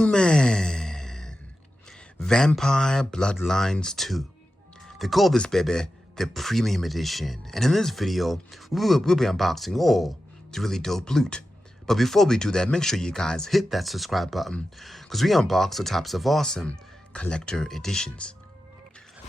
Booming! Vampire Bloodlines 2. They call this baby the Premium Edition, and in this video, we'll be unboxing all the really dope loot. But before we do that, make sure you guys hit that subscribe button, because we unbox the types of awesome collector editions.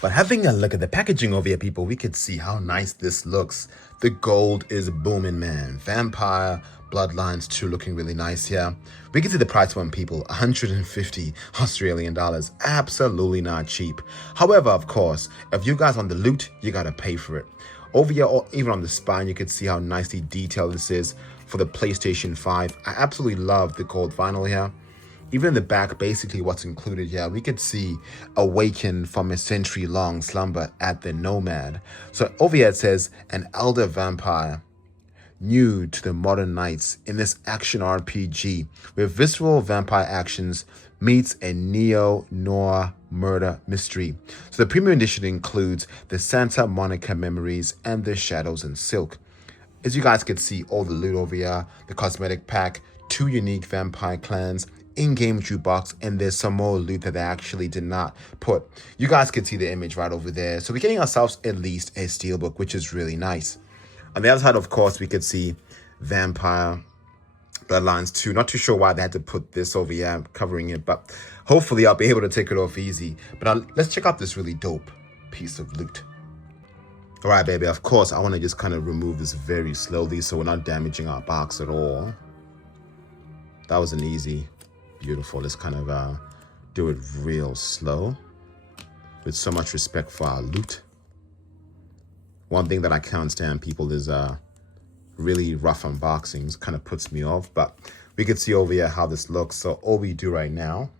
But having a look at the packaging over here, people, we could see how nice this looks. The gold is booming, man. Vampire Bloodlines 2 looking really nice here. We can see the price point, people, 150 Australian dollars. Absolutely not cheap. However, of course, if you guys want the loot, you gotta pay for it. Over here, or even on the spine, you can see how nicely detailed this is for the PlayStation 5. I absolutely love the gold vinyl here. Even in the back, basically what's included here, we could see awaken from a century-long slumber at the Nomad. So over here it says, an elder vampire, new to the modern nights in this action RPG, where visceral vampire actions meets a neo-noir murder mystery. So the premium edition includes the Santa Monica Memories and the Shadows and Silk. As you guys can see, all the loot over here, the cosmetic pack, 2 unique vampire clans, in-game jukebox, and there's some more loot that they actually did not put. You guys can see the image right over there. So we're getting ourselves at least a Steelbook, which is really nice. On the other side, of course, we could see Vampire Bloodlines 2. Not too sure why they had to put this over here covering it, but hopefully I'll be able to take it off easy. But let's check out this really dope piece of loot. All right, baby, of course, I want to just kind of remove this very slowly so we're not damaging our box at all. That was an easy. Beautiful. Let's kind of do it real slow with so much respect for our loot. One thing that I can't stand, people, is really rough unboxings. Kind of puts me off, but we can see over here how this looks. So all we do right now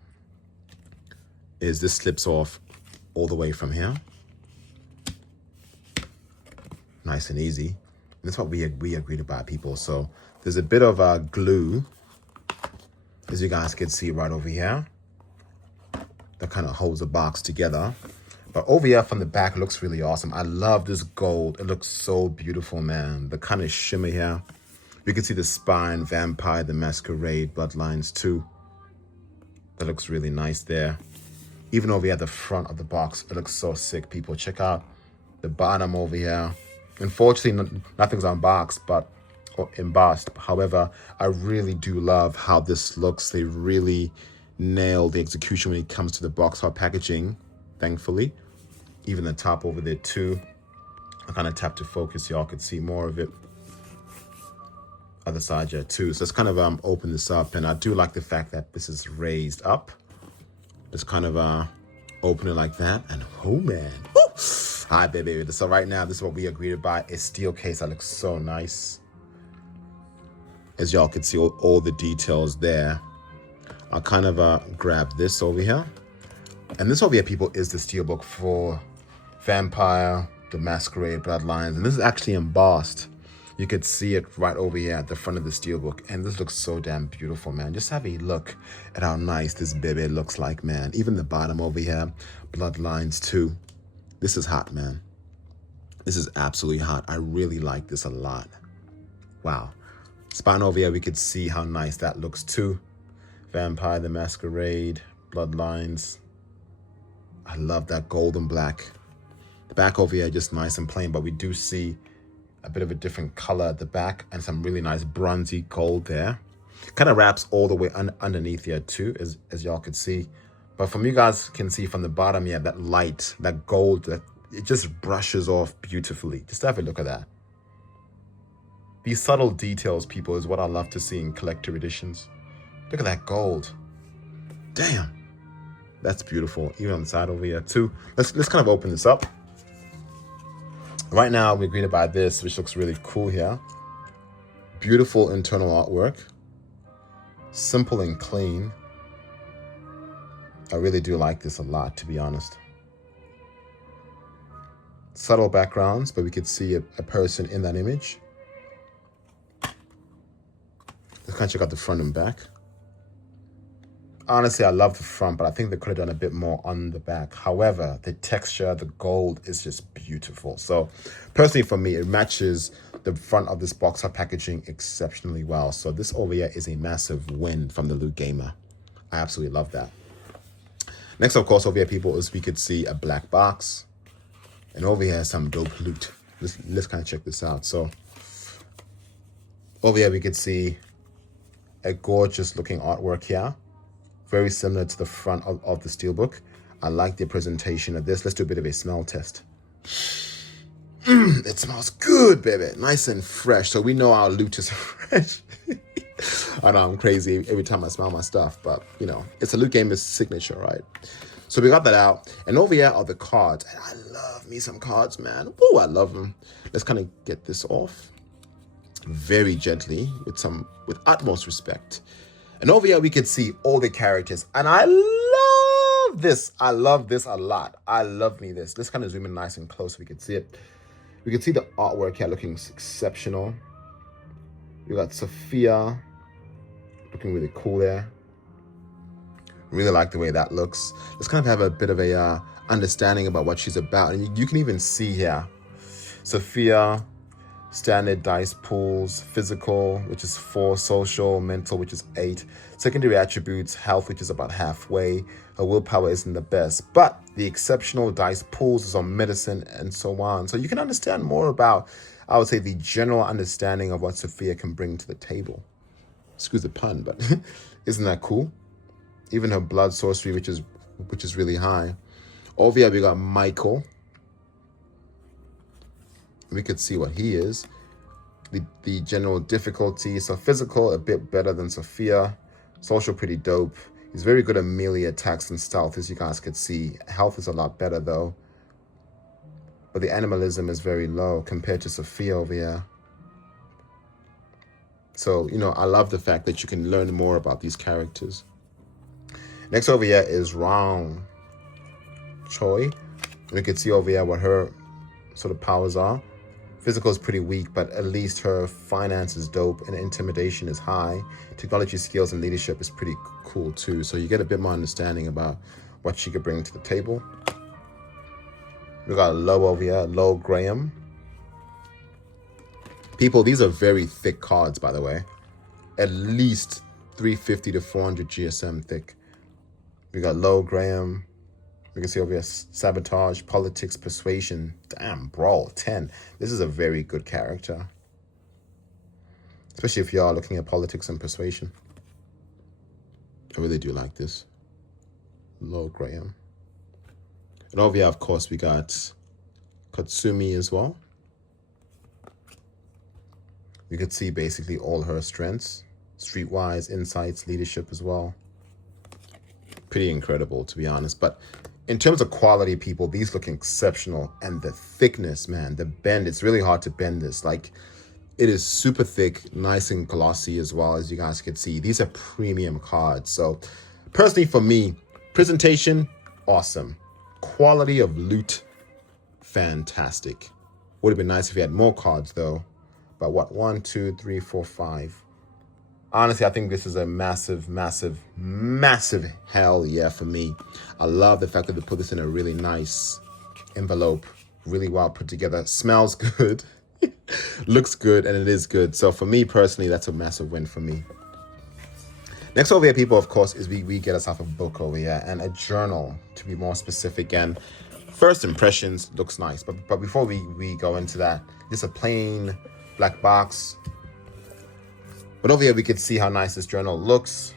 is this slips off all the way from here. Nice and easy. And that's what we agreed about, people. So there's a bit of glue, as you guys can see right over here, that kind of holds the box together. But over here from the back, it looks really awesome. I love this gold. It looks so beautiful, man. The kind of shimmer here. We can see the spine, Vampire, the Masquerade, Bloodlines 2. That looks really nice there. Even over here at the front of the box, it looks so sick, people. Check out the bottom over here. Unfortunately, nothing's unboxed, but or embossed. However, I really do love how this looks. They really nailed the execution when it comes to the box art packaging, thankfully. Even the top over there too. I kind of tap to focus, y'all could see more of it. Other side here too. So let's kind of open this up, and I do like the fact that this is raised up. Just kind of open it like that, and oh man. Woo! All right, baby. So right now, this is what we agreed about. A steel case that looks so nice. As y'all can see all the details there. I'll kind of grab this over here. And this over here, people, is the Steelbook for Vampire, the Masquerade, Bloodlines. And this is actually embossed. You could see it right over here at the front of the Steelbook. And this looks so damn beautiful, man. Just have a look at how nice this baby looks like, man. Even the bottom over here, Bloodlines 2. This is hot, man. This is absolutely hot. I really like this a lot. Wow. Spine over here, we could see how nice that looks too. Vampire, the Masquerade, Bloodlines. I love that gold and black. The back over here, just nice and plain, but we do see a bit of a different color at the back and some really nice bronzy gold there. Kind of wraps all the way underneath here too, as y'all could see. But from you guys can see from the bottom here, that light, that gold, that it just brushes off beautifully. Just have a look at that. These subtle details, people, is what I love to see in collector editions. Look at that gold. Damn. That's beautiful. Even on the side over here too. Let's kind of open this up. Right now, we're greeted by this, which looks really cool here. Beautiful internal artwork. Simple and clean. I really do like this a lot, to be honest. Subtle backgrounds, but we could see a person in that image. Let's kind of check out the front and back. Honestly, I love the front, but I think they could have done a bit more on the back. However, the texture, the gold is just beautiful. So personally for me, it matches the front of this box art packaging exceptionally well. So this over here is a massive win from the Loot Gamer. I absolutely love that. Next, of course, over here, people, is we could see a black box. And over here, some dope loot. Let's kind of check this out. So, over here, we could see a gorgeous looking artwork here. Very similar to the front of the Steelbook. I like the presentation of this. Let's do a bit of a smell test. It smells good, baby. Nice and fresh. So we know our loot is fresh. I know I'm crazy every time I smell my stuff, but you know, it's a Loot Gamer's signature, right? So we got that out. And over here are the cards. And I love me some cards, man. Oh, I love them. Let's kind of get this off very gently with utmost respect. And over here we can see all the characters. And I love this. I love this a lot. I love me this. Let's kind of zoom in nice and close so we can see it. We can see the artwork here looking exceptional. We got Sophia looking really cool there. Really like the way that looks. Let's kind of have a bit of a understanding about what she's about. And you can even see here, Sophia, standard dice pools, physical, which is 4, social, mental, which is 8, secondary attributes, health, which is about halfway. Her willpower isn't the best, but the exceptional dice pools is on medicine and so on. So you can understand more about, I would say, the general understanding of what Sophia can bring to the table. Excuse the pun, but isn't that cool? Even her blood sorcery, which is really high. Over here we got Michael. We could see what he is. The general difficulty. So physical, a bit better than Sophia. Social, pretty dope. He's very good at melee attacks and stealth, as you guys could see. Health is a lot better though. But the animalism is very low compared to Sophia over here. So, you know, I love the fact that you can learn more about these characters. Next over here is Rong Choi. We can see over here what her sort of powers are. Physical is pretty weak, but at least her finance is dope and intimidation is high. Technology skills and leadership is pretty cool too. So you get a bit more understanding about what she could bring to the table. We got Low over here, Low Graham. People, these are very thick cards, by the way. At least 350 to 400 GSM thick. We got Low Graham. We can see over here Sabotage, Politics, Persuasion. Damn, Brawl, 10. This is a very good character. Especially if you are looking at Politics and Persuasion. I really do like this. Low Graham. And over here, of course, we got Katsumi as well. We could see basically all her strengths. Streetwise, insights, leadership as well. Pretty incredible, to be honest. But in terms of quality, people, these look exceptional. And the thickness, man, the bend, it's really hard to bend this. Like, it is super thick, nice and glossy as well, as you guys can see. These are premium cards. So personally for me, presentation, awesome. Quality of loot, fantastic. Would have been nice if you had more cards though. But what, 1, 2, 3, 4, 5. Honestly, I think this is a massive, massive, massive hell yeah for me. I love the fact that they put this in a really nice envelope. Really well put together. Smells good. Looks good, and it is good. So for me personally, that's a massive win for me. Next over here, people, of course, is we get ourselves a book over here and a journal, to be more specific. And first impressions, looks nice. But before we go into that, just a plain black box. But over here, we can see how nice this journal looks.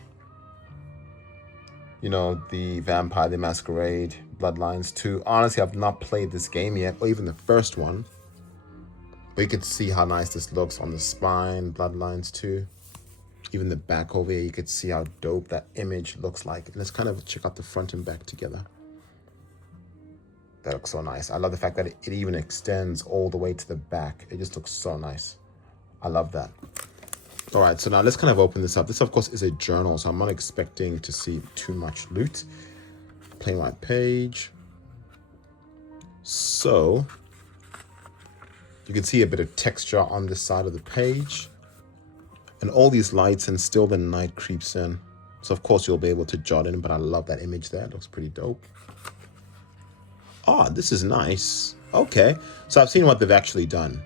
You know, the Vampire, the Masquerade, Bloodlines 2. Honestly, I've not played this game yet, or even the first one. But you can see how nice this looks on the spine, Bloodlines 2. Even the back over here, you can see how dope that image looks like. Let's kind of check out the front and back together. That looks so nice. I love the fact that it even extends all the way to the back. It just looks so nice. I love that. All right, so now let's kind of open this up. This, of course, is a journal, so I'm not expecting to see too much loot. Plain white page. So you can see a bit of texture on this side of the page. And all these lights, and still the night creeps in. So, of course, you'll be able to jot in, but I love that image there. It looks pretty dope. Oh, this is nice. Okay, so I've seen what they've actually done.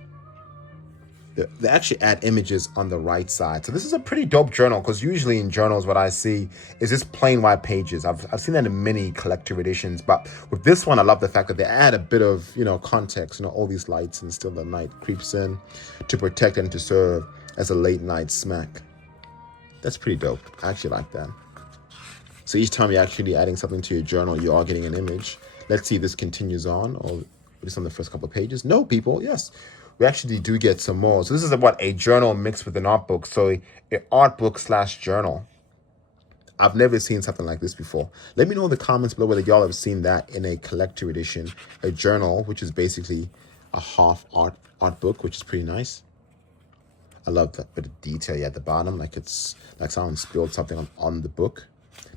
They actually add images on the right side. So this is a pretty dope journal, because usually in journals what I see is just plain white pages. I've seen that in many collector editions, but with this one I love the fact that they add a bit of context, all these lights, and still the night creeps in to protect and to serve as a late night snack. That's pretty dope. I actually like that. So each time you're actually adding something to your journal, you are getting an image. Let's see if this continues on, or just on the first couple of pages. No, people, yes. We actually do get some more. So this is a journal mixed with an art book. So an art book / journal. I've never seen something like this before. Let me know in the comments below whether y'all have seen that in a collector edition. A journal, which is basically a half art book, which is pretty nice. I love that bit of detail at the bottom, like it's like someone spilled something on the book.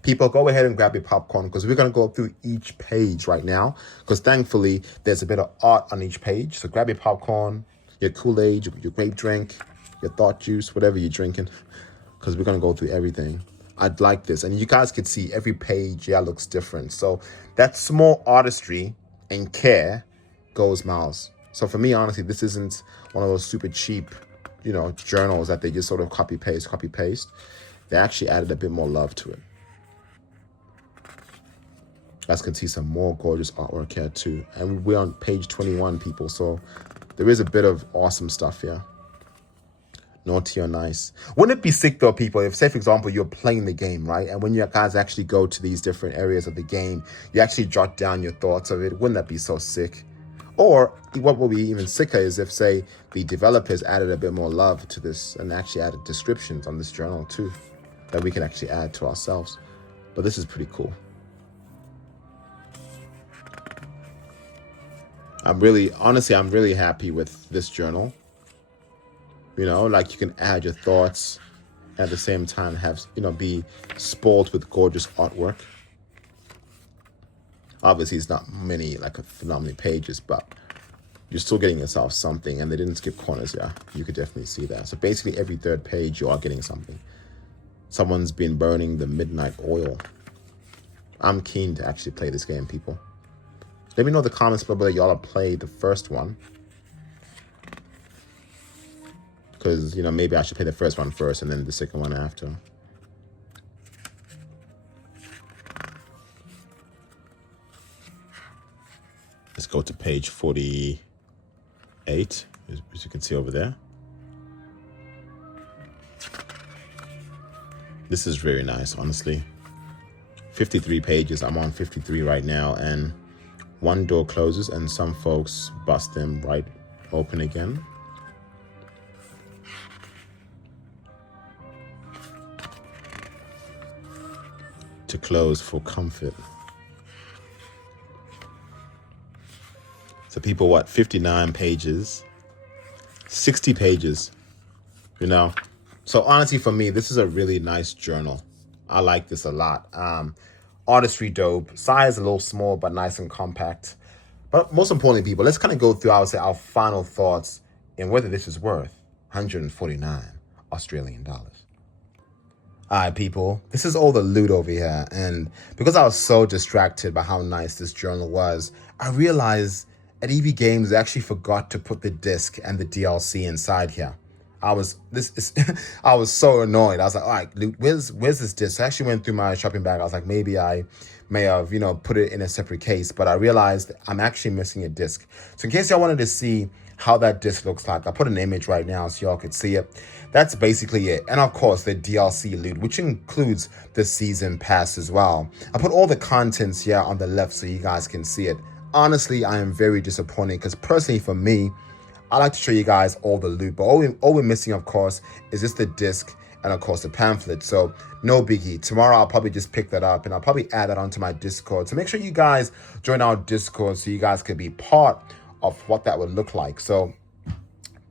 People, go ahead and grab your popcorn, because we're going to go through each page right now, because thankfully there's a bit of art on each page. So grab your popcorn, your Kool-Aid, your grape drink, your thought juice, whatever you're drinking, because we're going to go through everything. I'd like this. And you guys can see every page, looks different. So that small artistry and care goes miles. So for me, honestly, this isn't one of those super cheap, journals that they just sort of copy paste. They actually added a bit more love to it. You guys can see some more gorgeous artwork here too. And we're on page 21, people. So there is a bit of awesome stuff here. Naughty or nice. Wouldn't it be sick though, people, if, say for example, you're playing the game, right? And when you guys actually go to these different areas of the game, you actually jot down your thoughts of it. Wouldn't that be so sick? Or what would be even sicker is if, say, the developers added a bit more love to this and actually added descriptions on this journal too, that we can actually add to ourselves. But this is pretty cool. I'm really happy with this journal. Like you can add your thoughts at the same time, have, be spoiled with gorgeous artwork. Obviously, it's not many, phenomenal pages, but you're still getting yourself something, and they didn't skip corners. Yeah, you could definitely see that. So basically, every third page, you are getting something. Someone's been burning the midnight oil. I'm keen to actually play this game, people. Let me know in the comments below whether y'all have played the first one. Because, maybe I should play the first one first and then the second one after. Let's go to page 48, as you can see over there. This is very nice, honestly. 53 pages. I'm on 53 right now, and one door closes and some folks bust them right open again. To close for comfort. So people, 59 pages, 60 pages, So honestly, for me, this is a really nice journal. I like this a lot. Artistry dope, size a little small, but nice and compact. But most importantly, people, let's kind of go through, I would say, our final thoughts and whether this is worth 149 Australian dollars. All right, people, this is all the loot over here. And because I was so distracted by how nice this journal was, I realized at EB Games, they actually forgot to put the disc and the DLC inside here. I was so annoyed. I was like, all right, loot, where's this disc? I actually went through my shopping bag. I was like, maybe I may have, put it in a separate case, but I realized I'm actually missing a disc. So in case y'all wanted to see how that disc looks like, I put an image right now so y'all could see it. That's basically it. And of course, the DLC loot, which includes the season pass as well. I put all the contents here on the left so you guys can see it. Honestly, I am very disappointed because personally for me, I like to show you guys all the loot, but all we're missing, of course, is just the disc and of course the pamphlet. So no biggie. Tomorrow I'll probably just pick that up and I'll probably add that onto my Discord. So make sure you guys join our Discord so you guys could be part of what that would look like. So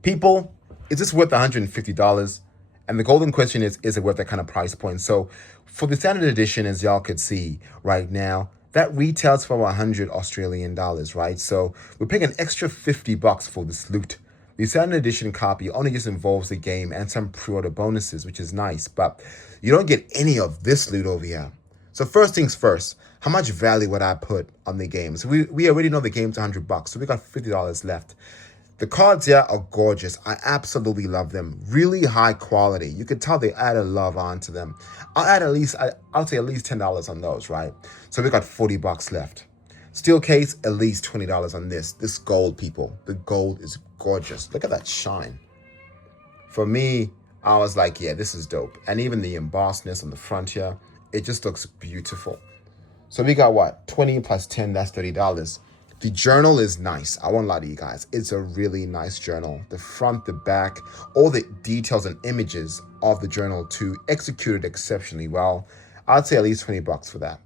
people, is this worth $150? And the golden question is it worth that kind of price point? So for the standard edition, as y'all could see right now, that retails for 100 Australian dollars, right? So we're paying an extra $50 for this loot. The standard edition copy only just involves the game and some pre-order bonuses, which is nice, but you don't get any of this loot over here. So first things first, how much value would I put on the game? So we already know the game's $100, so we got $50 left. The cards here are gorgeous. I absolutely love them. Really high quality. You can tell they added love onto them. I'll add at least, I'll say at least $10 on those, right? So we got $40 left. Steel case, at least $20 on this. This gold, people. The gold is gorgeous. Look at that shine. For me, I was like, yeah, this is dope. And even the embossedness on the front here, it just looks beautiful. So we got what? 20 plus 10, that's $30. The journal is nice. I won't lie to you guys. It's a really nice journal. The front, the back, all the details and images of the journal too, executed exceptionally well. I'd say at least $20 for that.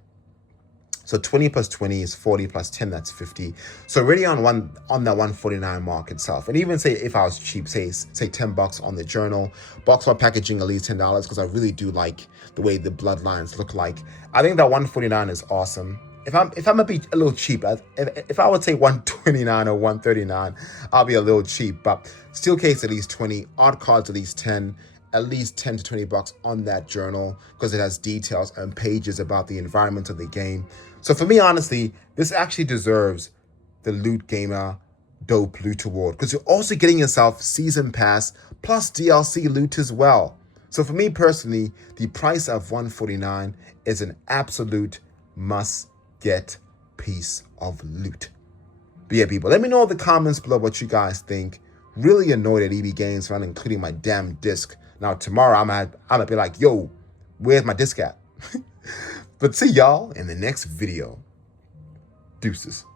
So 20 plus 20 is 40 plus 10, that's 50. So already on that 149 mark itself. And even say if I was cheap, say $10 on the journal, box art packaging at least $10 because I really do like the way the bloodlines look like. I think that 149 is awesome. If I'm gonna be a little cheap, if I would say 129 or 139, I'll be a little cheap. But steel case at least 20, art cards at least 10. At least 10 to $20 on that journal because it has details and pages about the environment of the game. So for me, honestly, this actually deserves the Loot Gamer Dope Loot Award because you're also getting yourself Season Pass plus DLC loot as well. So for me personally, the price of $149 is an absolute must-get piece of loot. But yeah, people, let me know in the comments below what you guys think. Really annoyed at EB Games for not including my damn disc. Now tomorrow I'm gonna be like, yo, where's my disc at? But see y'all in the next video. Deuces.